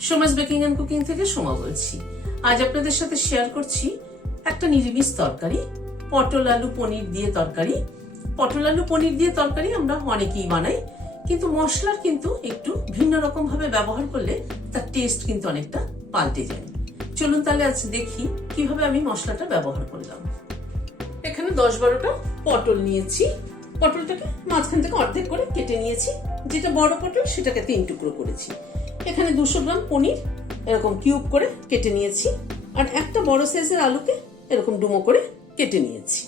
Soma's baking and cooking থেকে সোমা বলছি। আজ আপনাদের সাথে শেয়ার করছি একটা নিরামিষ তরকারি, পটল আলু পনির দিয়ে তরকারি। পটল আলু পনির দিয়ে তরকারি আমরা অনেকেই বানাই, কিন্তু মশলার কিন্তু একটু ভিন্ন রকম ভাবে ব্যবহার করলে তার টেস্ট কিন্তু অনেকটা পাল্টে যায়। চলুন তাহলে আজ দেখি কীভাবে আমি মশলাটা ব্যবহার করলাম। এখানে দশ বারোটা পটল নিয়েছি। পটলটাকে মাঝখান থেকে অর্ধেক করে কেটে নিয়েছি। যেটা বড় পটল, সেটাকে তিন টুকরো করেছি। এখানে দুশো গ্রাম পনির এরকম কিউব করে কেটে নিয়েছি, আর একটা বড় সাইজের আলুকে এরকম ডুমো করে কেটে নিয়েছি।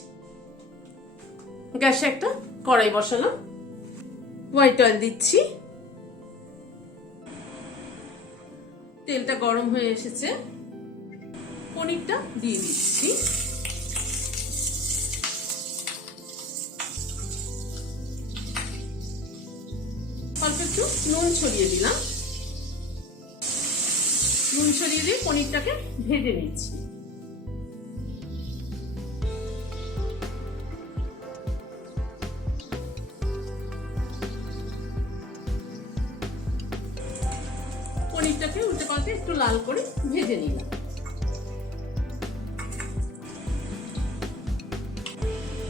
গ্যাসে একটা কড়াই বসালাম, হোয়াইট অয়েল দিচ্ছি। তেলটা গরম হয়ে এসেছে, পনিরটা দিয়ে দিচ্ছি। অল্প একটু নুন ছড়িয়ে দিলাম। নুন ছড়িয়ে দিয়ে পনিরটাকে ভেজে নিচ্ছি। পনিরটাকে উল্টে পাল্টে একটু লাল করে ভেজে নিলাম।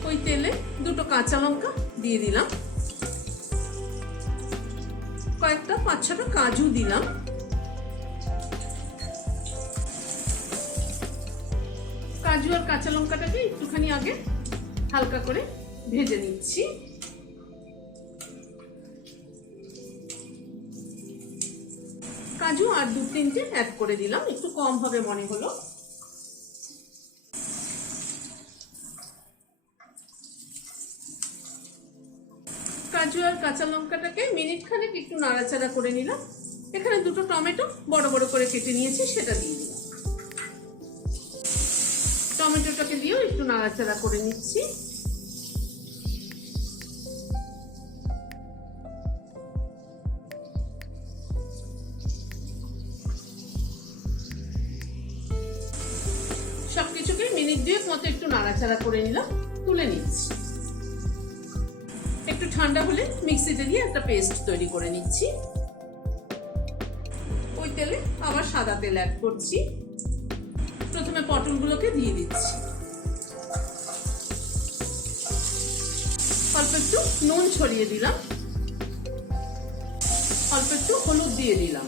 ওই তেলে দুটো কাঁচা লঙ্কা দিয়ে দিলাম। কয়েকটা পাঁচ ছটা কাজু দিলাম। কাজু আর কাঁচা লঙ্কাটাকে একটুখানি আগে হালকা করে ভেজে নিচ্ছি। কাজু আর দু তিনটে অ্যাড করে দিলাম, একটু কম হবে মনে হলো। কাজু আর কাঁচা লঙ্কাটাকে মিনিট খানেক একটু নাড়াচাড়া করে নিলাম। এখানে দুটো টমেটো বড় বড় করে কেটে নিয়েছি, সেটা দিয়ে দিলাম। টমেটোটাকে দিয়েও একটু নাড়াচাড়া করে নিচ্ছি। সবকিছুকে মিনিট দুয়েক মতো একটু নাড়াচাড়া করে নিলাম, তুলে নিচ্ছি। একটু ঠান্ডা হলে মিক্সিতে দিয়ে একটা পেস্ট তৈরি করে নিচ্ছি। ওই তেলে আবার সাদা তেল অ্যাড করছি। পটলগুলোকে দিয়ে দিচ্ছি। অল্প একটু নুন ছড়িয়ে দিলাম। অল্প একটু হলুদ দিয়ে দিলাম।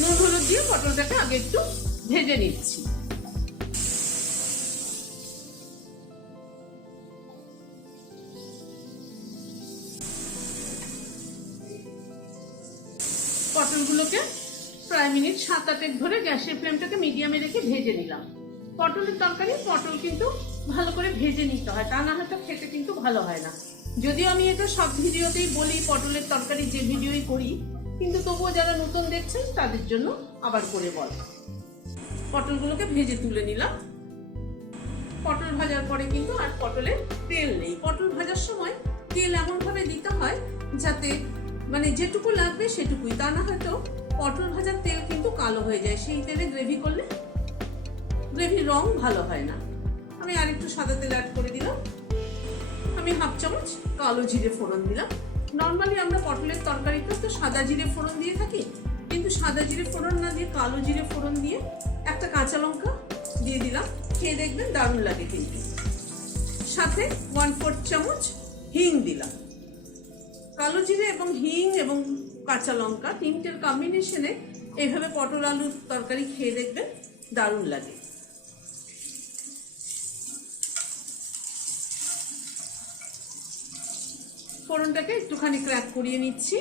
নুন হলুদ দিয়ে পটলটাকে আগে একটু ভেজে নিচ্ছি। পটলগুলোকে প্রায় মিনিট সাত আটেক ধরে গ্যাসের ফ্লেমটাকে মিডিয়ামে রেখে ভেজে নিলাম। পটলের তরকারি, পটল কিন্তু ভালো করে ভেজে নিতে হয়, তা না হয়তো খেতে কিন্তু ভালো হয় না। যদিও আমি এটা সব ভিডিওতেই বলি, পটলের তরকারি যে ভিডিওই করি, কিন্তু তবুও যারা নতুন দেখছেন, তাদের জন্য আবার করে বল। পটলগুলোকে ভেজে তুলে নিলাম। পটল ভাজার পরে কিন্তু আর পটলের তেল নেই। পটল ভাজার সময় তেল এমনভাবে দিতে হয় যাতে মানে যেটুকু লাগবে সেটুকুই, তা না হয়তো পটল ভাজার তেল কিন্তু কালো হয়ে যায়। সেই তেলে গ্রেভি করলে গ্রেভির রং ভালো হয় না। আমি আরেকটু সাদা তেল অ্যাড করে দিলাম। আমি হাফ চামচ কালো জিরে ফোড়ন দিলাম। নর্মালি আমরা পটলের তরকারিতে তো সাদা জিরে ফোড়ন দিয়ে থাকি, কিন্তু সাদা জিরে ফোড়ন না দিয়ে কালো জিরে ফোড়ন দিয়ে একটা কাঁচা লঙ্কা দিয়ে দিলাম। খেয়ে দেখবেন দারুণ লাগে কিন্তু। সাথে ওয়ান ফোর্থ চামচ হিং দিলাম। কালো জিরে এবং হিং এবং কাঁচা লঙ্কা, তিনটের কম্বিনেশনে এইভাবে পটল আলুর তরকারি খেয়ে দেখবেন, দারুণ লাগে। ফোড়নটাকে একটুখানি ক্র্যাক করিয়ে নিচ্ছি।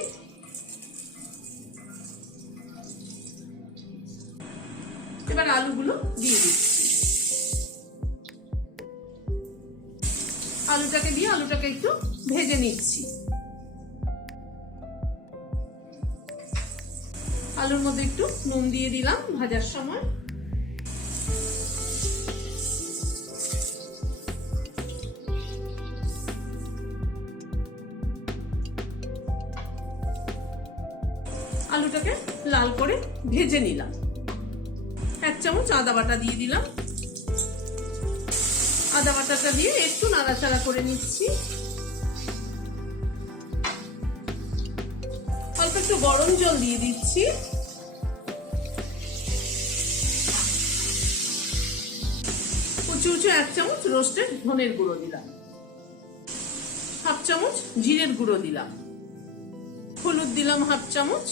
এবার আলুগুলো দিয়ে দিচ্ছি। আলুটাকে দিয়ে আলুটাকে একটু ভেজে নিচ্ছি। আলুর মধ্যে একটু নুন দিয়ে দিলাম ভাজার সময়। আলুটাকে লাল করে ভেজে নিলাম। এক চামচ আদা বাটা দিয়ে দিলাম। আদা বাটাটা দিয়ে একটু নাড়াচাড়া করে নিচ্ছি। অল্প একটু গরম জল দিয়ে দিচ্ছি। উঁচু এক চামচ রোস্টেড ধনের গুঁড়ো দিলাম। হাফ চামচ জিরের গুঁড়ো দিলাম। হলুদ দিলাম হাফ চামচ।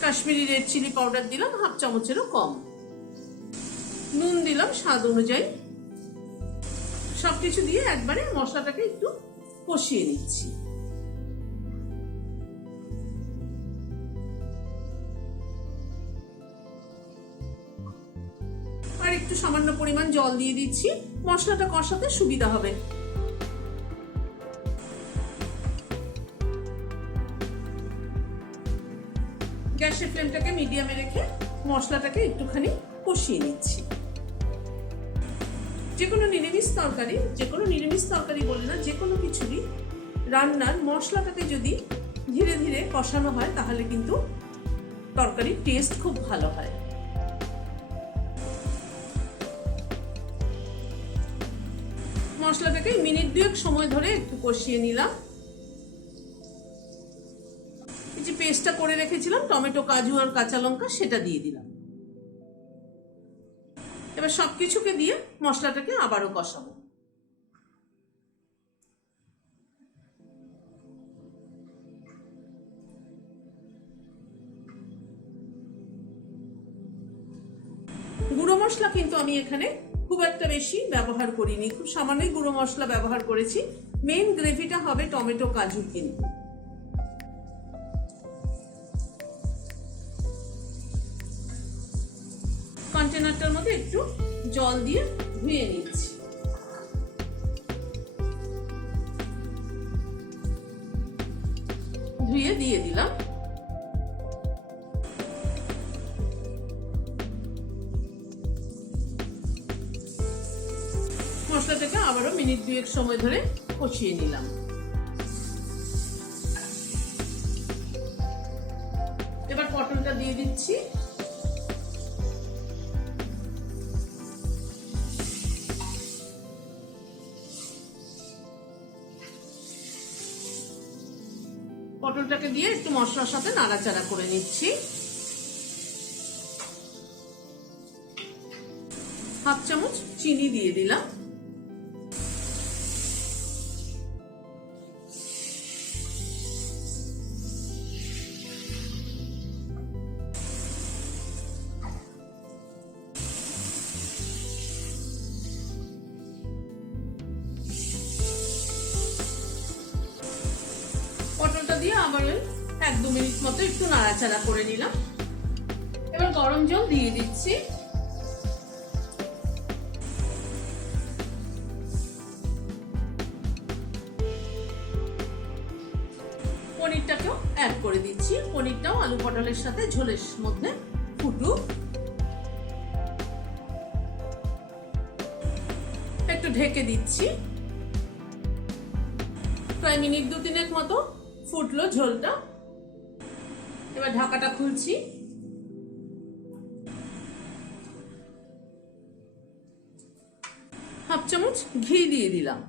কাশ্মীরি রেড চিলি পাউডার দিলাম হাফ চামচেরও কম। নুন দিলাম স্বাদ অনুযায়ী। সবকিছু দিয়ে একবারে মশলাটাকে একটু কষিয়ে নিচ্ছি। একটু সামান্য পরিমাণ জল দিয়ে দিচ্ছি। মশলাটা কষাতে সুবিধা হবে। গ্যাসের ফ্লেমটাকে মিডিয়ামে রেখে মশলাটাকে একটুখানি কষিয়ে নিচ্ছি। যে কোনো নিরামিষ তরকারি, যে কোনো নিরামিষ তরকারি বলে না, যে কোনো কিছুরই রান্নার মশলাটাকে যদি ধীরে ধীরে কষানো হয়, তাহলে কিন্তু তরকারির টেস্ট খুব ভালো হয়। মশলাটাকে মিনিট দুয়েক সময় ধরে একটু কষিয়ে নিলাম। যে পেস্টটা করে রেখেছিলাম, টমেটো, কাজু আর কাঁচা লঙ্কা, সেটা দিয়ে দিলাম। এবার সবকিছুকে দিয়ে মশলাটাকে আবারও কষাবো। গুঁড়ো মশলা কিন্তু আমি এখানে খুব একটা বেশি ব্যবহার করিনি। খুব সামান্যই গুঁড়ো মশলা ব্যবহার করেছি। মেন গ্রেভিটা হবে টমেটো, কাজু কিন্তু কন্টেনারটার মধ্যে একটু জল দিয়ে ধুয়ে নিচ্ছি। ধুয়ে দিয়ে দিলাম। মিনিট দুয়েক সময় ধরে কষিয়ে নিলাম। এবার পটলটা দিয়ে দিচ্ছি। পটলটাকে দিয়ে একটু মশলার সাথে নাড়াচাড়া করে নিচ্ছি। হাফ চামচ চিনি দিয়ে দিলাম। দিয়ে আবার ওই এক দু মিনিট মতো একটু নাড়াচাড়া করে নিলাম। এবার গরম জল দিয়ে দিচ্ছি। পনিরটাকেও অ্যাড করে দিচ্ছি। পনিরটাও আলু পটলের সাথে ঝোলের মধ্যে ফুটুক। একটু ঢেকে দিচ্ছি। প্রায় মিনিট দু তিনেক মতো ফুটলো ঝোলটা। এবার ঢাকাটা খুলছি। হাফ চামচ ঘি দিয়ে দিলাম।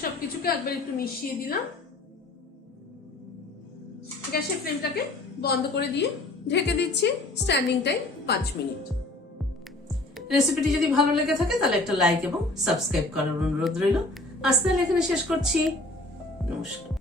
সবকিছুকে একবার একটু মিশিয়ে দিলাম। গ্যাসের ফ্লেমটাকে বন্ধ করে দিয়ে ঢেকে দিচ্ছি স্ট্যান্ডিং টাইম পাঁচ মিনিট। রেসিপিটি যদি ভালো লেগে থাকে, তাহলে একটা লাইক এবং সাবস্ক্রাইব করার অনুরোধ রইল। আজ তাহলে এখানে শেষ করছি। নমস্কার।